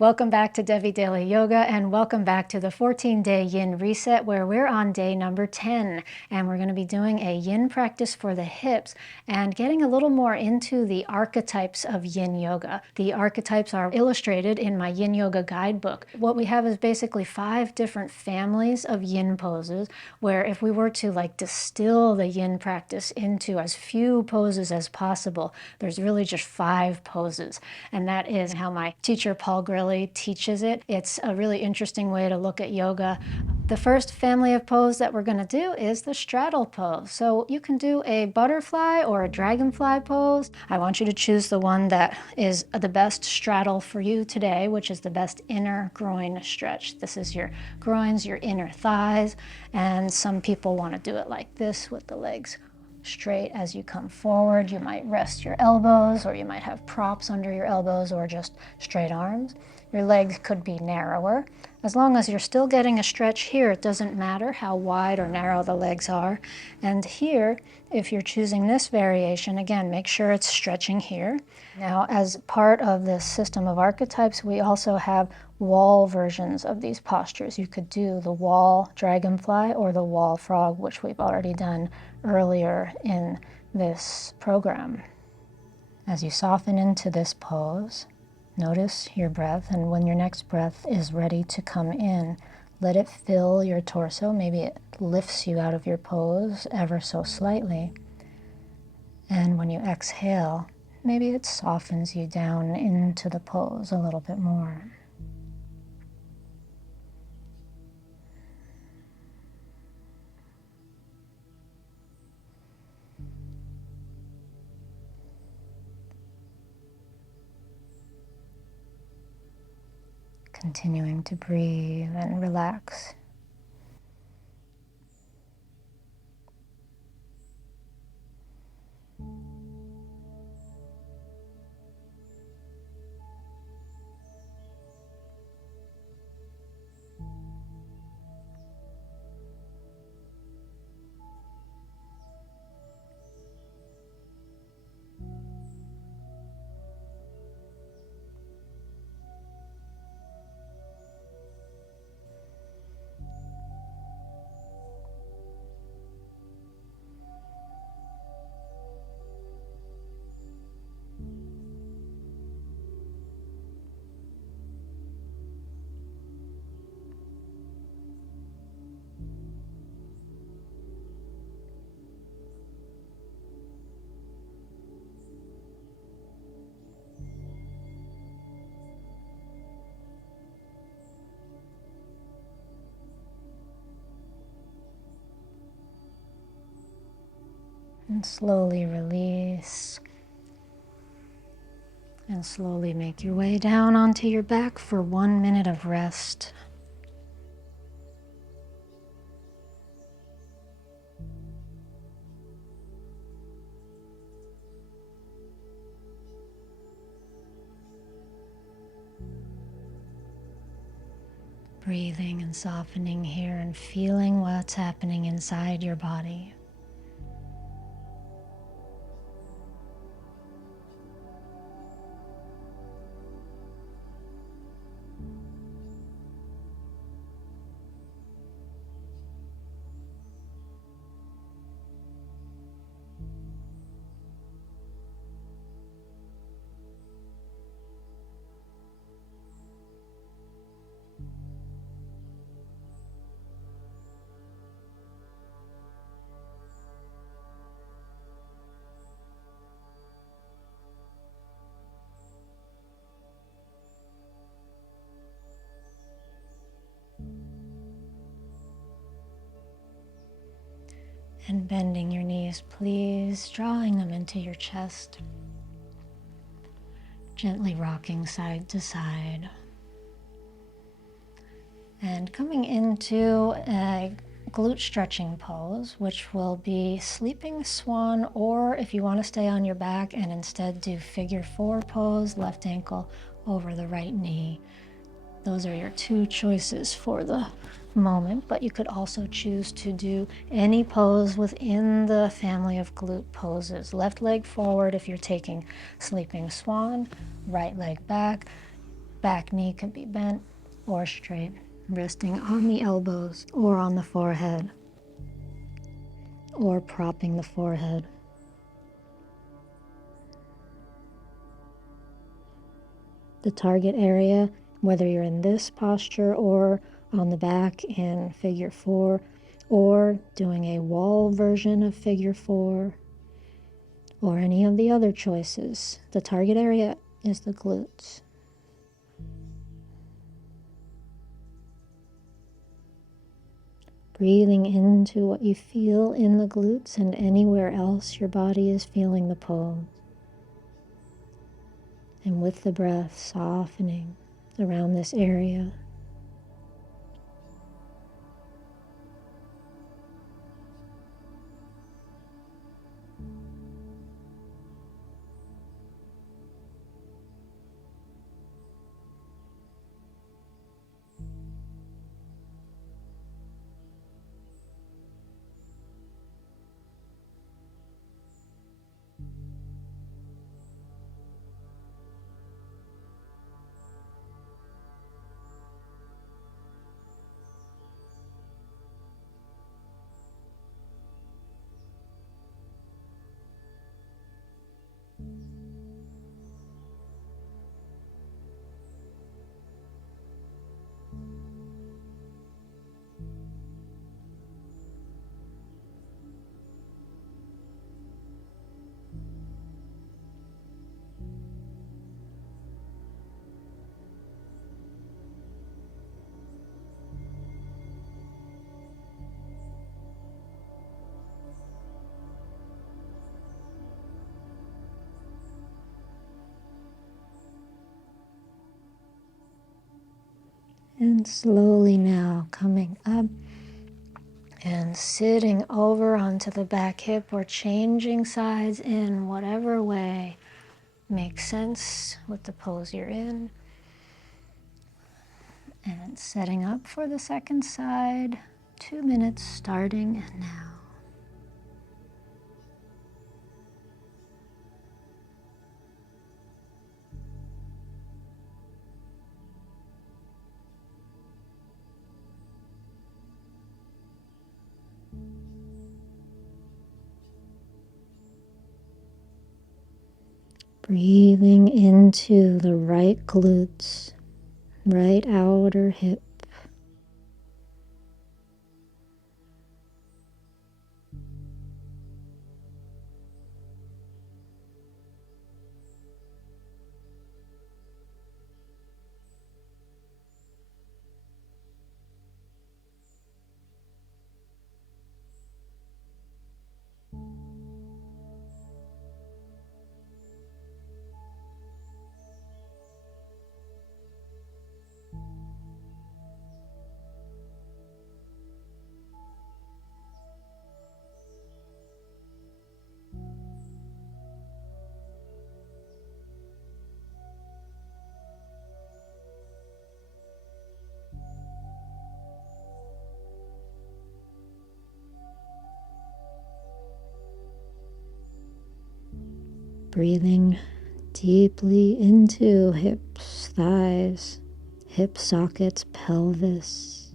Welcome back to Devi Daly Yoga, and welcome back to the 14-day Yin Reset, where we're on day number 10, and we're going to be doing a Yin practice for the hips and getting a little more into the archetypes of Yin Yoga. The archetypes are illustrated in my Yin Yoga guidebook. What we have is basically 5 different families of Yin poses, where if we were to distill the Yin practice into as few poses as possible, there's really just 5 poses, and that is how my teacher Paul Grilly teaches it. It's a really interesting way to look at yoga. The first family of pose that we're going to do is the straddle pose. So you can do a butterfly or a dragonfly pose. I want you to choose the one that is the best straddle for you today, which is the best inner groin stretch. This is your groins, your inner thighs, and some people want to do it like this with the legs straight as you come forward. You might rest your elbows, or you might have props under your elbows, or just straight arms. Your legs could be narrower. As long as you're still getting a stretch here, it doesn't matter how wide or narrow the legs are. And here, if you're choosing this variation, again, make sure it's stretching here. Now, as part of this system of archetypes, we also have wall versions of these postures. You could do the wall dragonfly or the wall frog, which we've already done earlier in this program. As you soften into this pose, notice your breath, and when your next breath is ready to come in, let it fill your torso. Maybe it lifts you out of your pose ever so slightly. And when you exhale, maybe it softens you down into the pose a little bit more. Continuing to breathe and relax. And slowly release. And slowly make your way down onto your back for 1 minute of rest. Breathing and softening here and feeling what's happening inside your body. And bending your knees, please, drawing them into your chest. Gently rocking side to side. And coming into a glute stretching pose, which will be sleeping swan, or if you want to stay on your back and instead do figure 4 pose, left ankle over the right knee. Those are your 2 choices for the moment, but you could also choose to do any pose within the family of glute poses. Left leg forward if you're taking sleeping swan, right leg back. Back knee could be bent or straight, resting on the elbows or on the forehead, or propping the forehead. The target area, whether you're in this posture or on the back in figure 4, or doing a wall version of figure 4, or any of the other choices, the target area is the glutes. Breathing into what you feel in the glutes and anywhere else your body is feeling the pull. And with the breath, softening around this area. And slowly now coming up and sitting over onto the back hip or changing sides in whatever way makes sense with the pose you're in. And setting up for the second side. 2 minutes starting now. Breathing into the right glutes, right outer hip. Breathing deeply into hips, thighs, hip sockets, pelvis.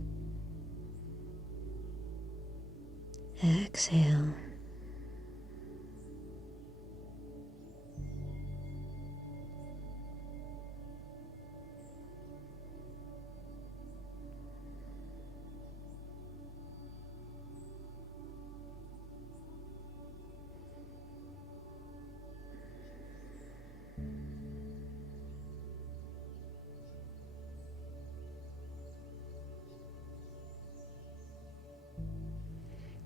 Exhale.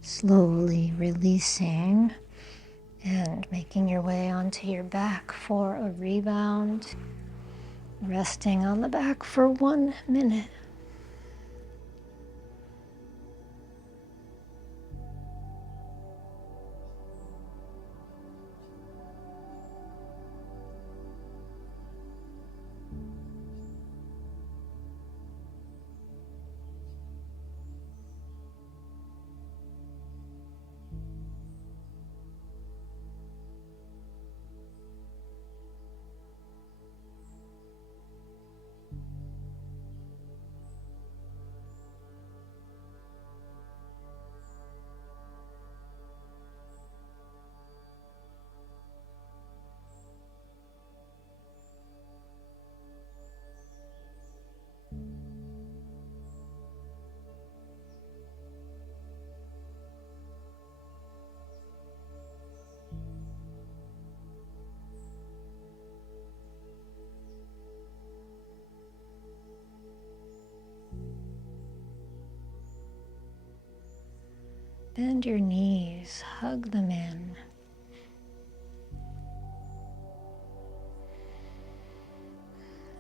Slowly releasing and making your way onto your back for a rebound. Resting on the back for 1 minute. Bend your knees, hug them in.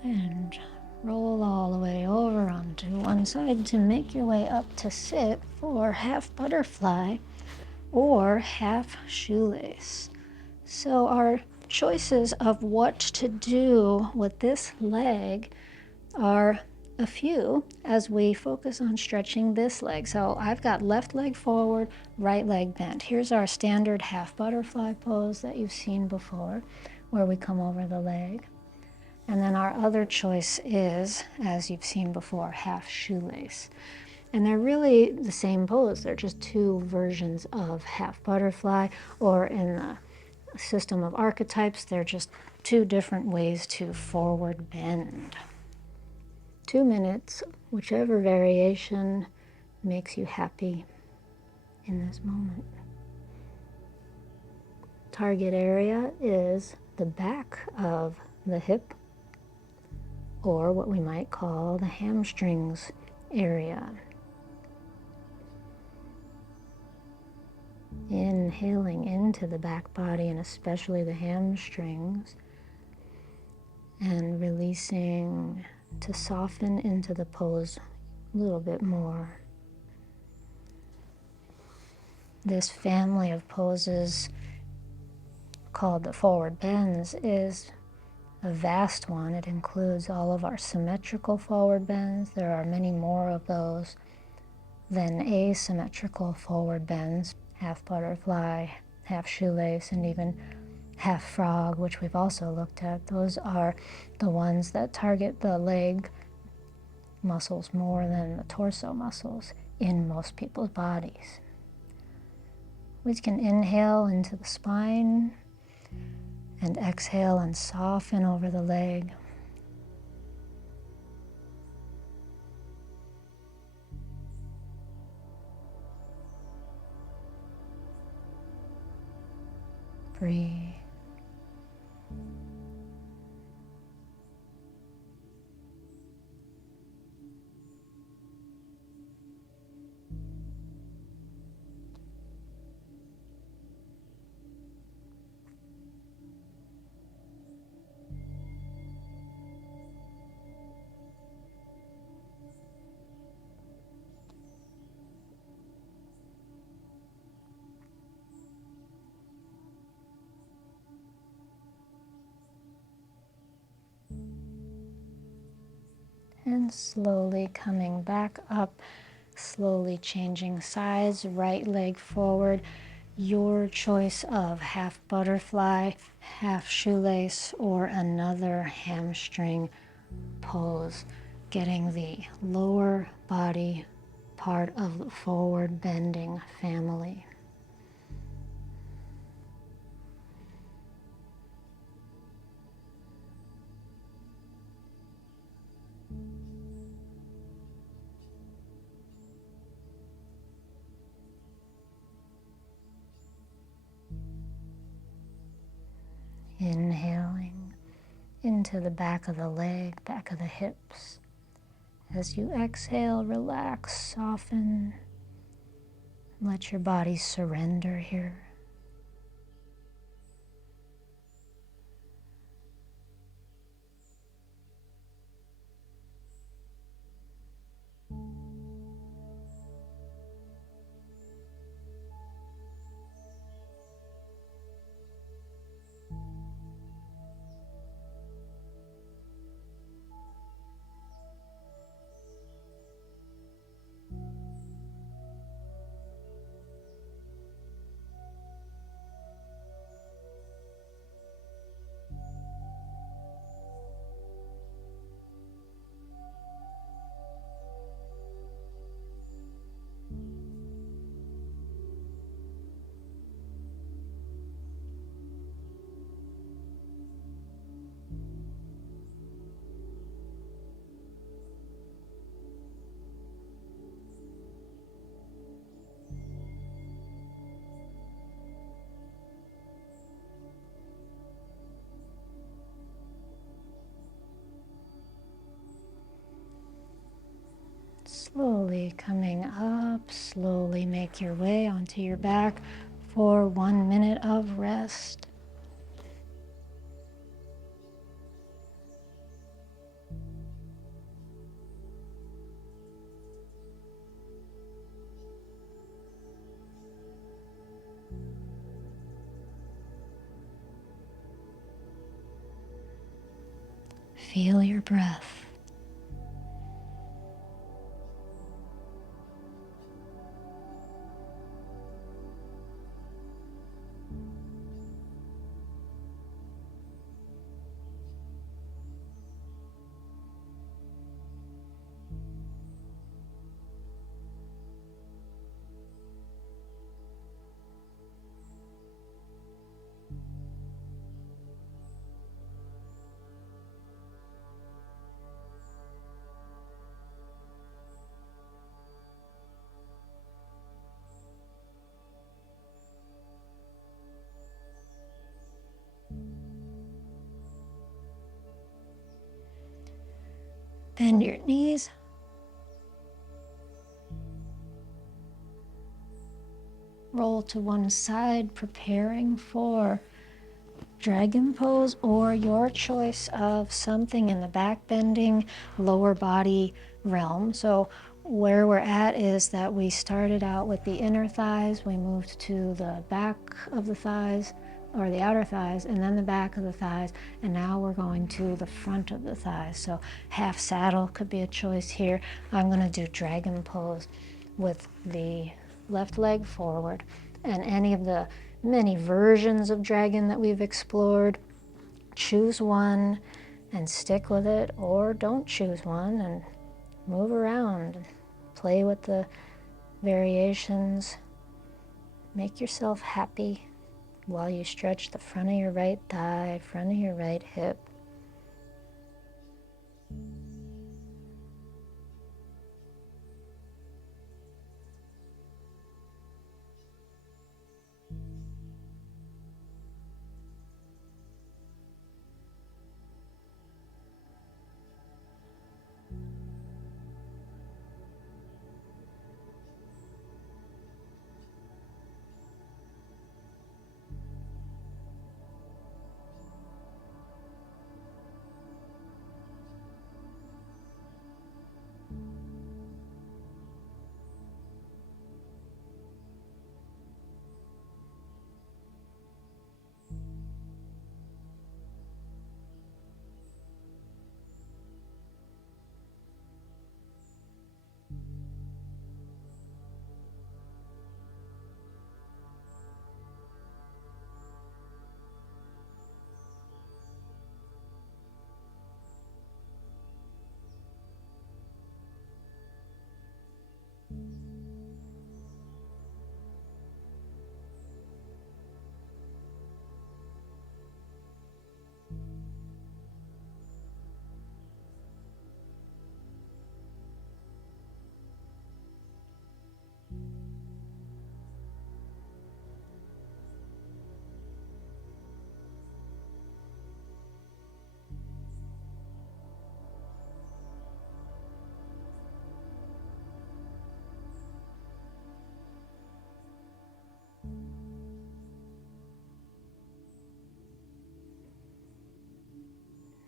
And roll all the way over onto one side to make your way up to sit for half butterfly or half shoelace. So our choices of what to do with this leg are a few as we focus on stretching this leg. So I've got left leg forward, right leg bent. Here's our standard half butterfly pose that you've seen before, where we come over the leg. And then our other choice is, as you've seen before, half shoelace. And they're really the same pose. They're just two versions of half butterfly, or in the system of archetypes, they're just two different ways to forward bend. 2 minutes, whichever variation makes you happy in this moment. Target area is the back of the hip, or what we might call the hamstrings area. Inhaling into the back body and especially the hamstrings, and releasing to soften into the pose a little bit more. This family of poses called the forward bends is a vast one. It includes all of our symmetrical forward bends. There are many more of those than asymmetrical forward bends, half butterfly, half shoelace, and even half frog, which we've also looked at. Those are the ones that target the leg muscles more than the torso muscles in most people's bodies. We can inhale into the spine and exhale and soften over the leg. Breathe. And slowly coming back up, slowly changing sides, right leg forward. Your choice of half butterfly, half shoelace, or another hamstring pose. Getting the lower body part of the forward bending family. Inhaling into the back of the leg, back of the hips. As you exhale, relax, soften. Let your body surrender here. Slowly coming up, slowly make your way onto your back for 1 minute of rest. Feel your breath. Bend your knees. Roll to one side, preparing for dragon pose or your choice of something in the back bending lower body realm. So where we're at is that we started out with the inner thighs, we moved to the back of the thighs or the outer thighs, and then the back of the thighs, and now we're going to the front of the thighs. So half saddle could be a choice here. I'm going to do dragon pose with the left leg forward, and any of the many versions of dragon that we've explored, choose one and stick with it, or don't choose one and move around, play with the variations. Make yourself happy while you stretch the front of your right thigh, front of your right hip.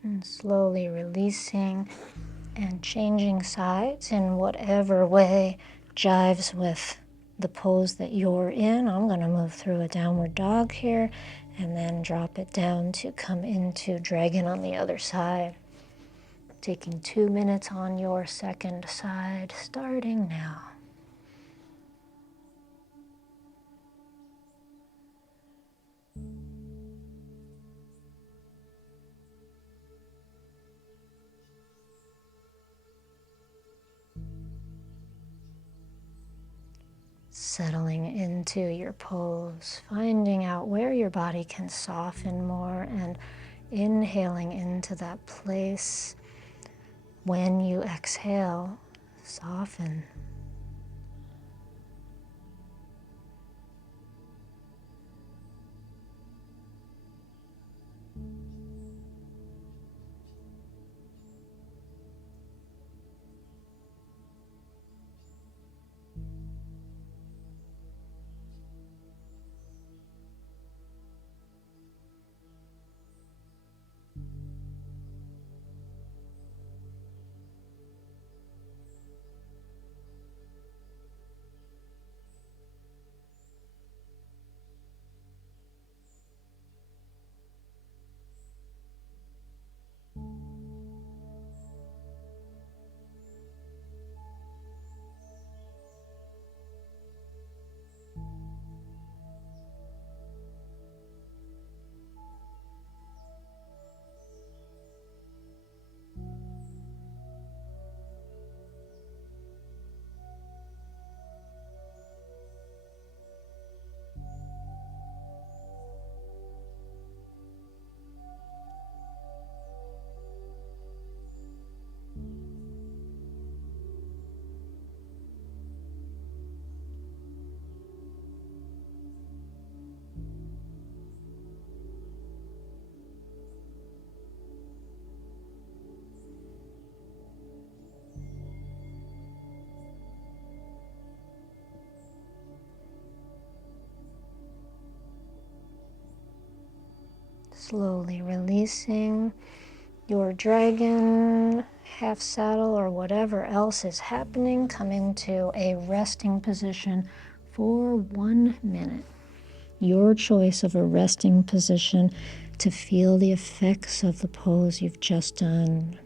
And slowly releasing and changing sides in whatever way jives with the pose that you're in. I'm going to move through a downward dog here and then drop it down to come into dragon on the other side. Taking 2 minutes on your second side, starting now. Settling into your pose, finding out where your body can soften more and inhaling into that place. When you exhale, soften. slowly releasing your dragon, half saddle, or whatever else is happening, coming to a resting position for 1 minute. Your choice of a resting position to feel the effects of the pose you've just done.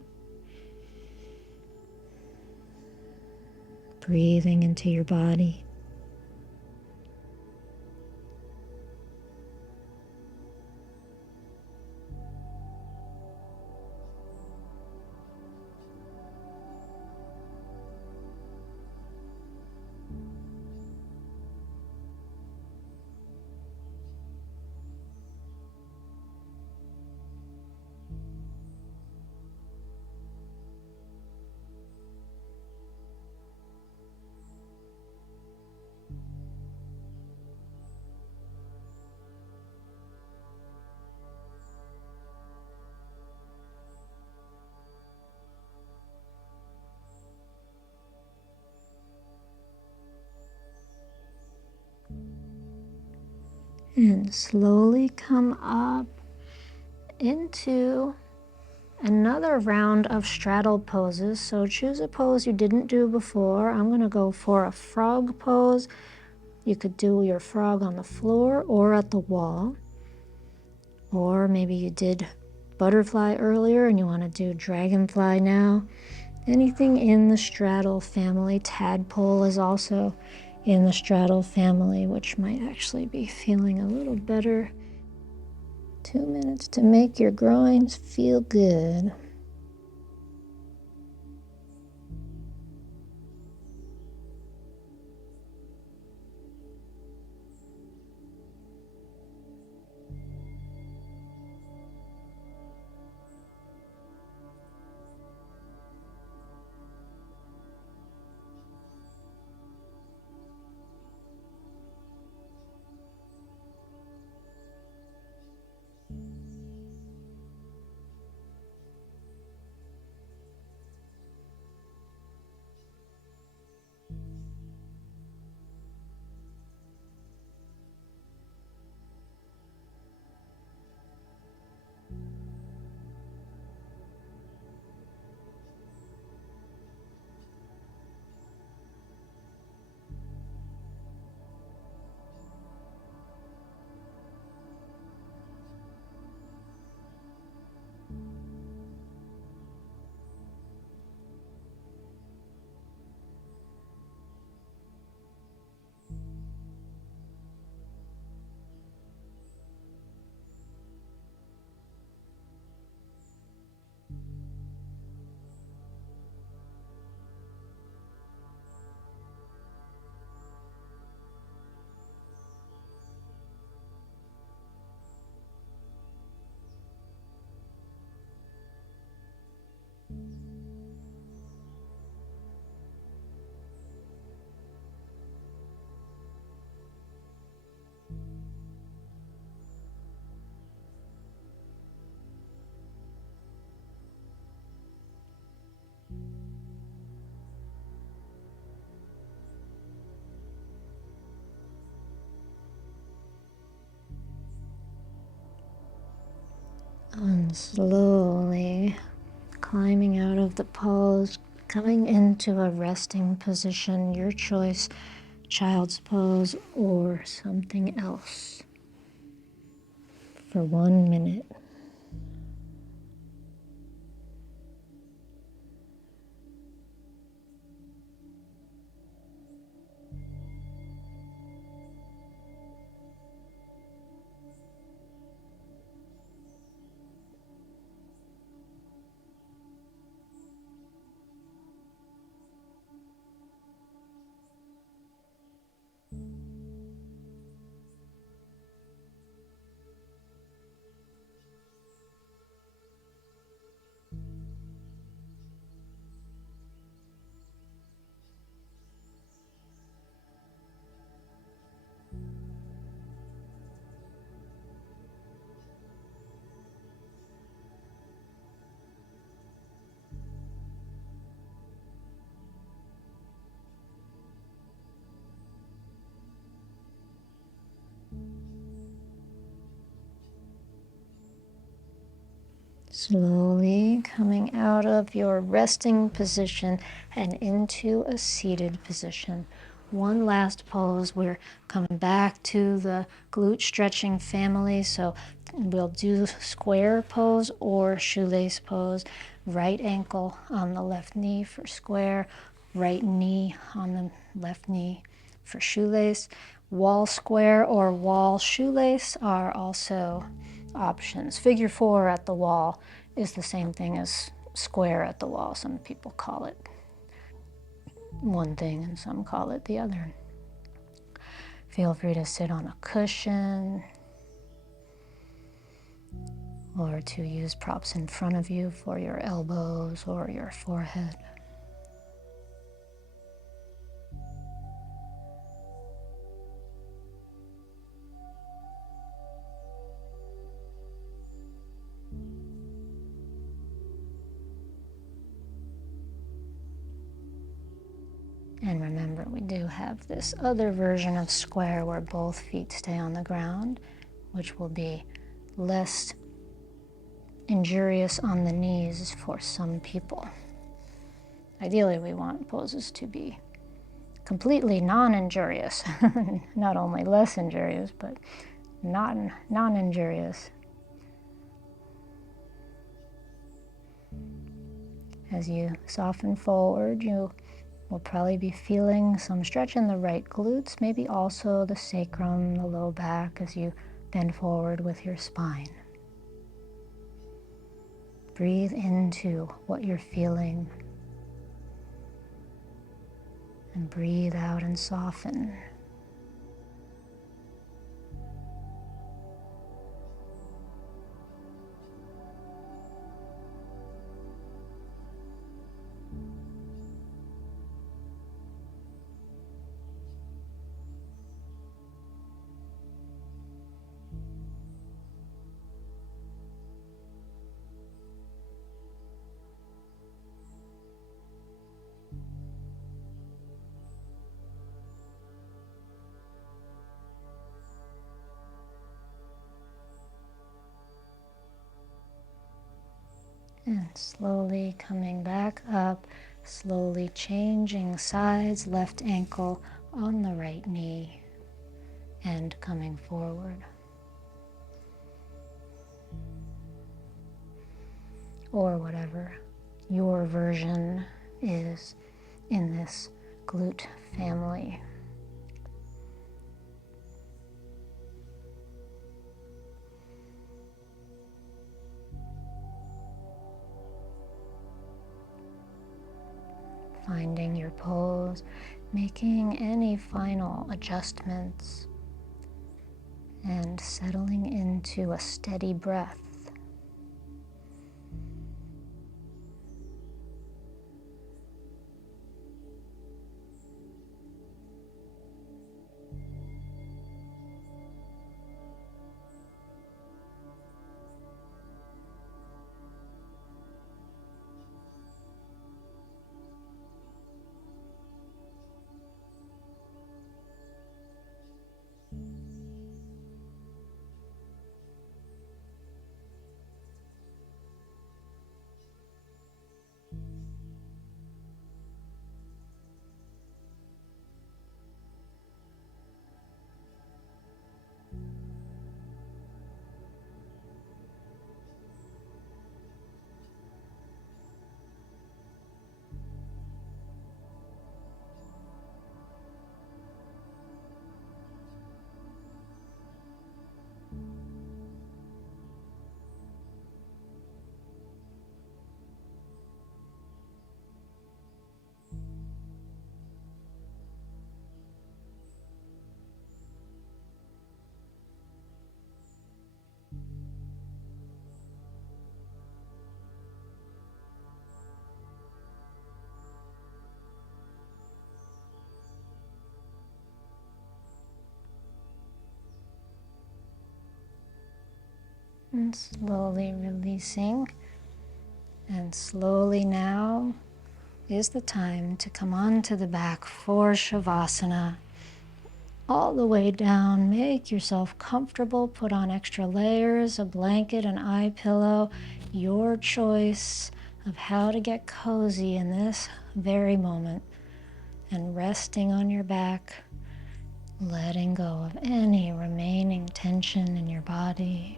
Breathing into your body. And slowly come up into another round of straddle poses. So choose a pose you didn't do before. I'm going to go for a frog pose. You could do your frog on the floor or at the wall. Or maybe you did butterfly earlier and you want to do dragonfly now. Anything in the straddle family. Tadpole is also in the straddle family, which might actually be feeling a little better. 2 minutes to make your groins feel good. And slowly climbing out of the pose, coming into a resting position, your choice, child's pose or something else, for 1 minute. Slowly coming out of your resting position and into a seated position. One last pose. We're coming back to the glute stretching family. So we'll do square pose or shoelace pose. Right ankle on the left knee for square. Right knee on the left knee for shoelace. Wall square or wall shoelace are also options. Figure 4 at the wall is the same thing as square at the wall. Some people call it one thing and some call it the other. Feel free to sit on a cushion or to use props in front of you for your elbows or your forehead. And remember, we do have this other version of square where both feet stay on the ground, which will be less injurious on the knees for some people. Ideally, we want poses to be completely non-injurious, not only less injurious, but non-injurious. As you soften forward, you will probably be feeling some stretch in the right glutes, maybe also the sacrum, the low back as you bend forward with your spine. Breathe into what you're feeling and breathe out and soften. And slowly coming back up, slowly changing sides, left ankle on the right knee, and coming forward. Or whatever your version is in this glute family. Finding your pose, making any final adjustments, and settling into a steady breath. And slowly releasing. And slowly now is the time to come onto the back for Shavasana. All the way down, make yourself comfortable, put on extra layers, a blanket, an eye pillow. your choice of how to get cozy in this very moment, and resting on your back, letting go of any remaining tension in your body.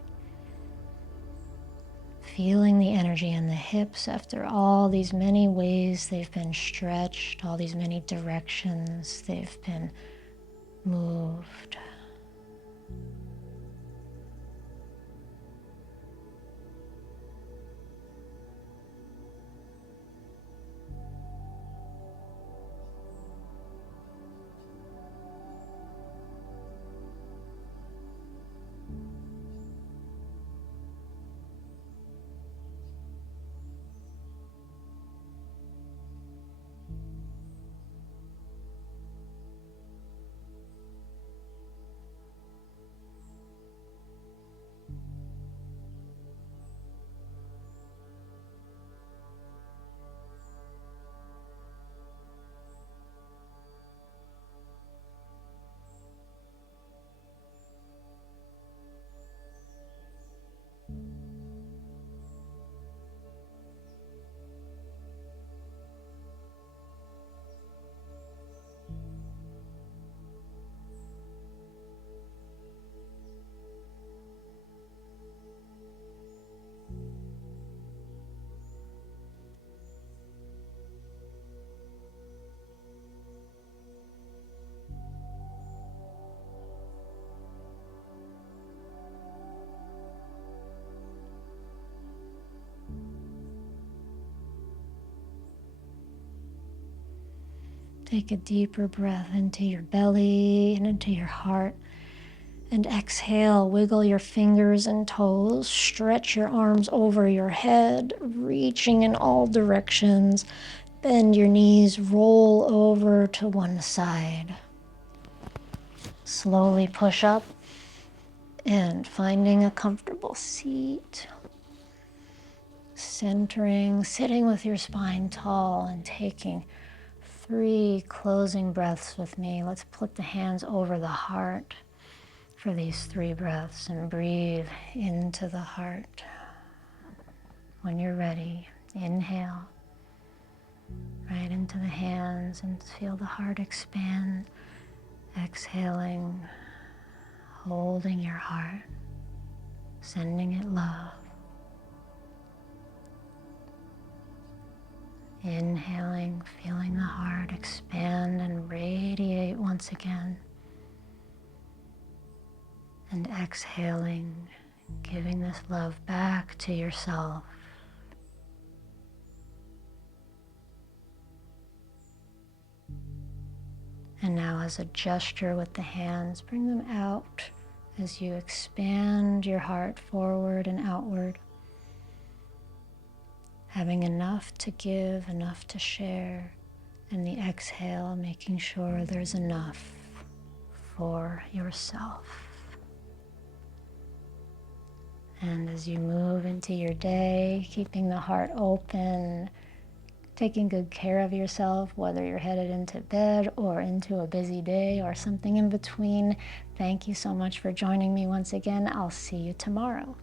Feeling the energy in the hips after all these many ways they've been stretched, all these many directions they've been moved. Take a deeper breath into your belly and into your heart. And exhale, wiggle your fingers and toes, stretch your arms over your head, reaching in all directions. Bend your knees, roll over to one side. Slowly push up and finding a comfortable seat. Centering, sitting with your spine tall and taking 3 closing breaths with me. Let's put the hands over the heart for these 3 breaths and breathe into the heart. When you're ready, inhale right into the hands and feel the heart expand. Exhaling, holding your heart, sending it love. Inhaling, feeling the heart expand and radiate once again. And exhaling, giving this love back to yourself. And now, as a gesture with the hands, bring them out as you expand your heart forward and outward. Having enough to give, enough to share, and the exhale, making sure there's enough for yourself. And as you move into your day, keeping the heart open, taking good care of yourself, whether you're headed into bed or into a busy day or something in between. Thank you so much for joining me once again. I'll see you tomorrow.